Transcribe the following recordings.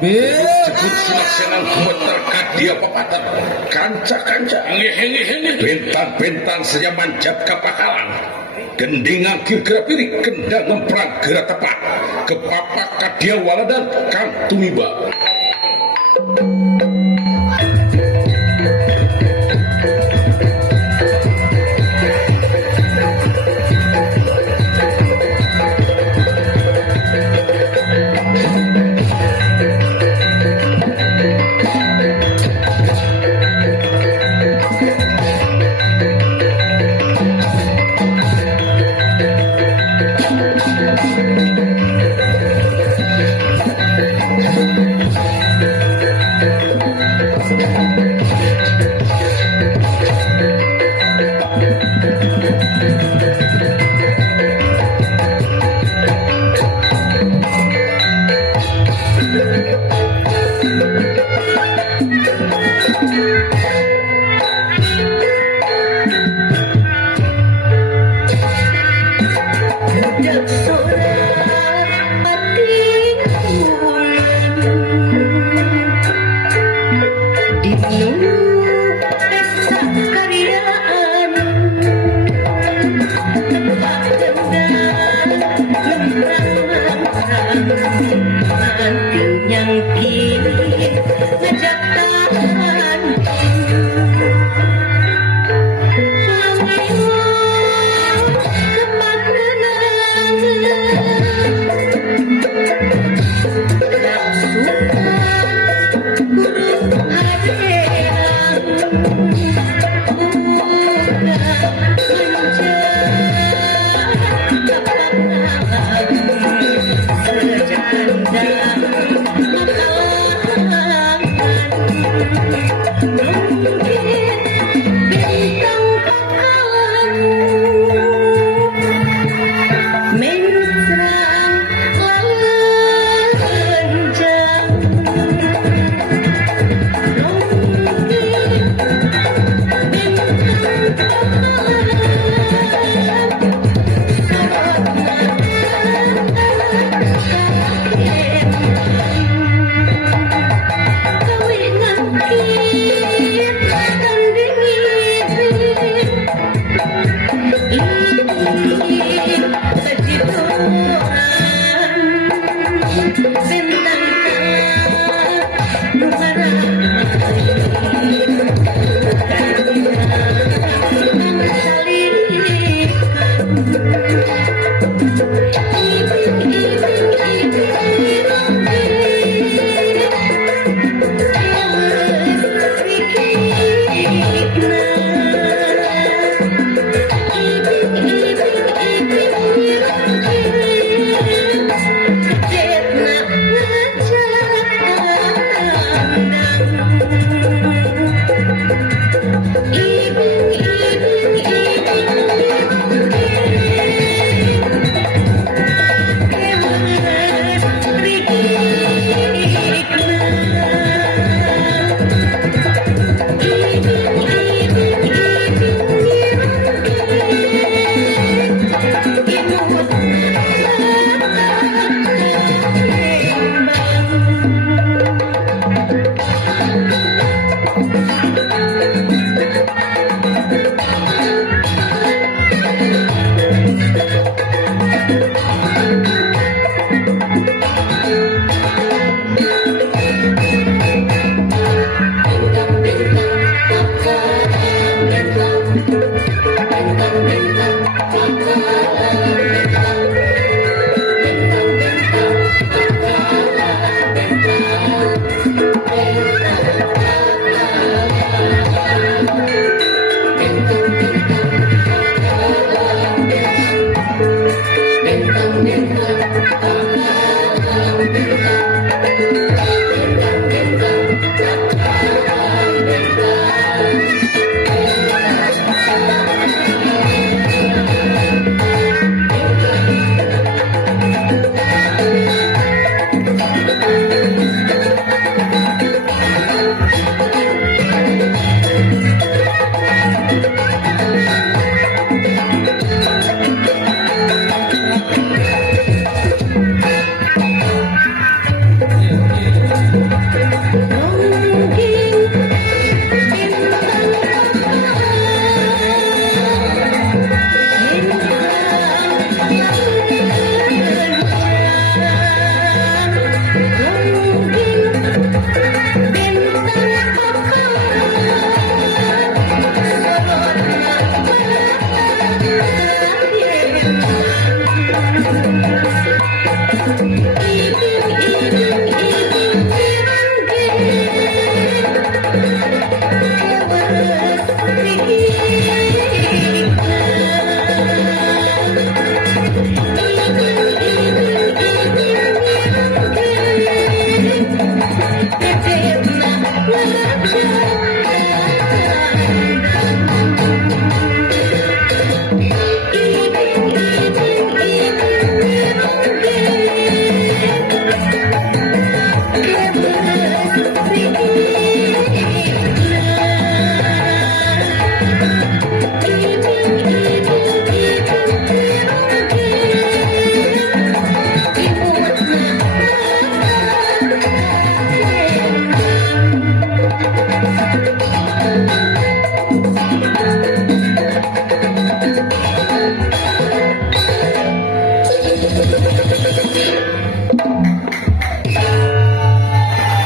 Sebut senang gemeter kadia papatan kanca-kanca bentang-bentang saja manjat kapakalan gendingan kira pirik kendang ngemprang gerak tepat kepapak kadia waladan kang tumiba.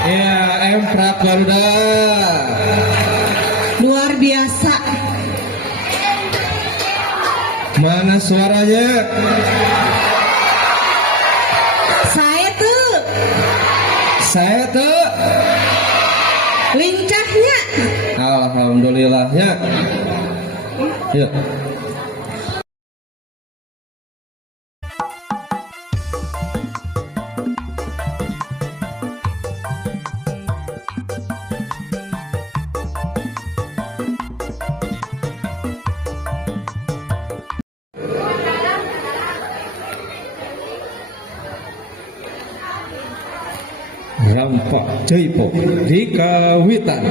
Ya, Emprak Garuda. Luar biasa. Mana suaranya? Saya tuh Lincahnya. alhamdulillahnya. Yuk. Rampak Jaipo di Kawitan.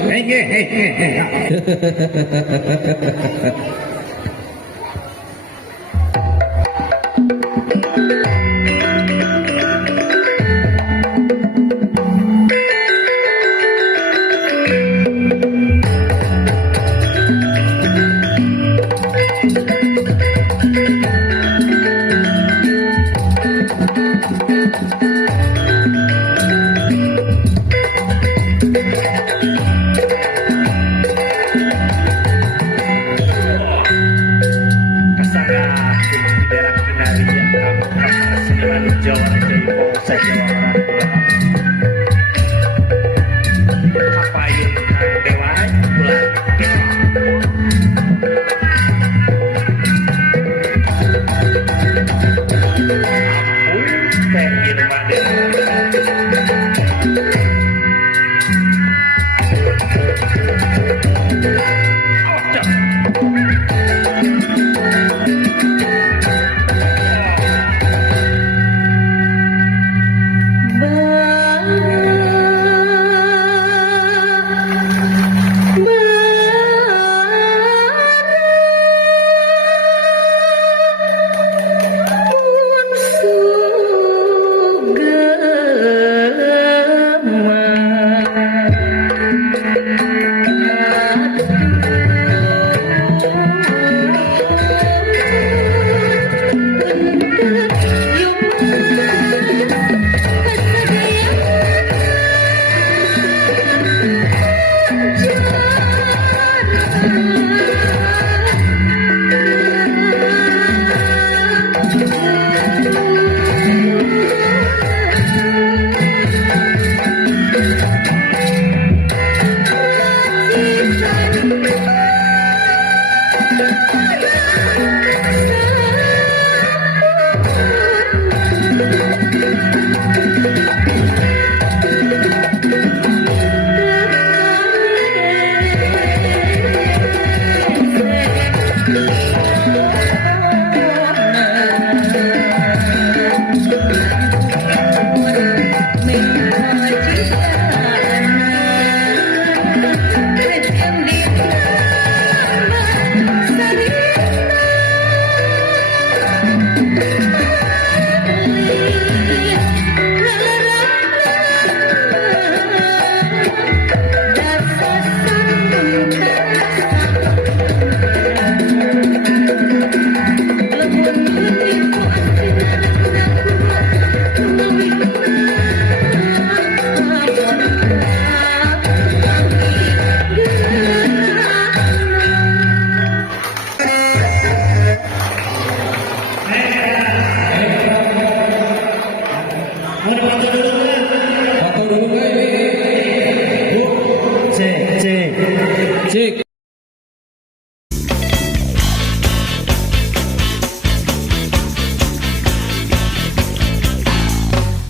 Cek.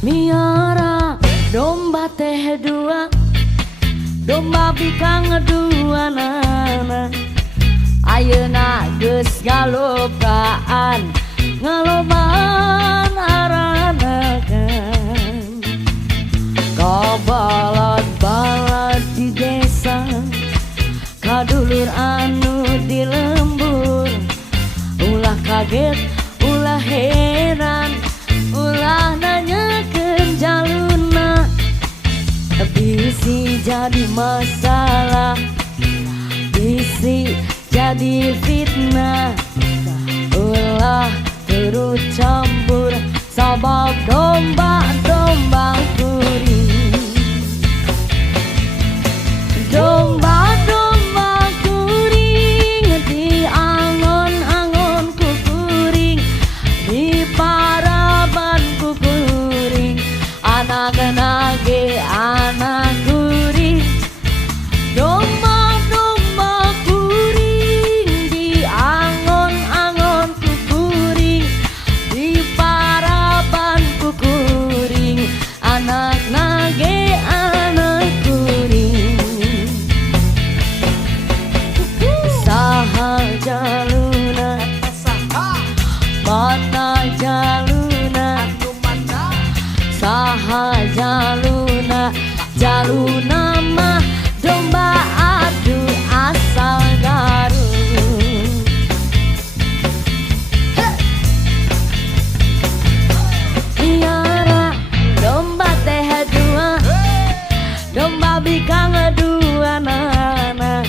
Miara domba teh dua, domba bikang dua nana. Ayeuna geus ngalobaan, ngalobaan aranakan. Kabalad-balad di desa, kadulur anu di lembur. Ulah kaget, ulah heran, ulah nanyakeun jaluna. Bisi jadi masalah, bisi jadi fitnah, ulah turut campur sabab domba-domba kuring. Domba-domba kuring di angon-angon ku kuring, di paraban ku kuring, anak-anak ge anak kuring. Domba-domba kuring di angon-angon ku kuring, di paraban ku kuring, anak-anak ge anak kuring. Saha jaluna, mana jaluna, saha jaluna, jaluna mah domba adu asal Garut. Iara domba teh dua, domba bikang dua nana.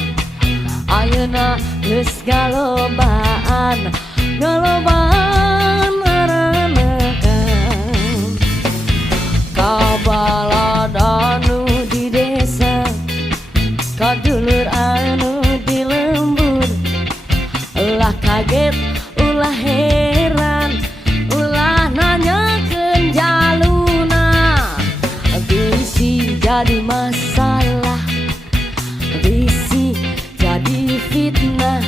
Ayeuna geus galobaan, galobaan aranekan. Kabalad anu di desa, kadulur anu di lembur, ulah kaget, ulah heran, ulah nanyakeun jaluna. Bisi jadi masalah, bisi jadi fitnah,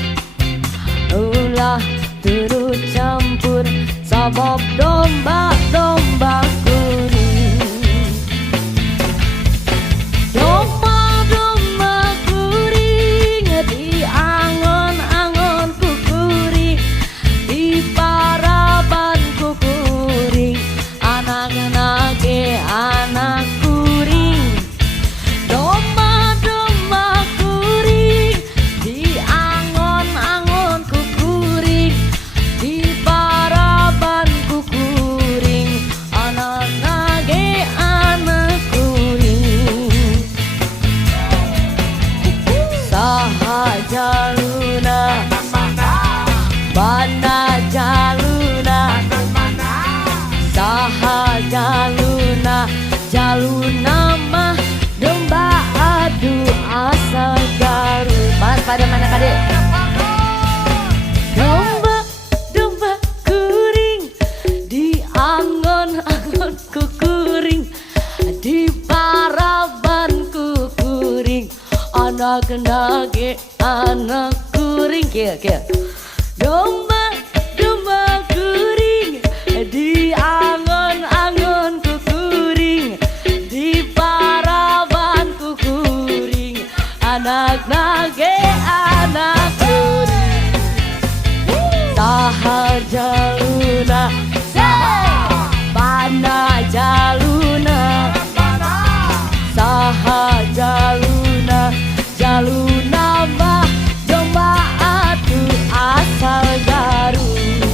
ulah turut campur sabab domba-domba kuring. Domba-domba kuring di angon-angon ku kuring, di paraban ku kuring, anak-anak ge anak kuring. Domba-domba kuring di angon-angon ku kuring, di paraban ku kuring, anak-anak ge anak kuring. Saha jaluna, mana jaluna, saha jaluna, jaluna mah domba adu asal Garut. Mas pada mana kade? Domba-domba kuring di angon-angon ku kuring, di paraban ku kuring, anak-anak ge anak kuring. Kia. Domba-domba kuring di angon-angon ku kuring, di paraban ku kuring, anak-anak ge anak kuring. Saha jaluna, mana jaluna, saha jaluna, jaluna mah domba adu asal Garut.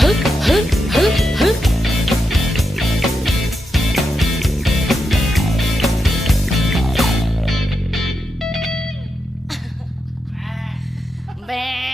Huk huk huk huk. Be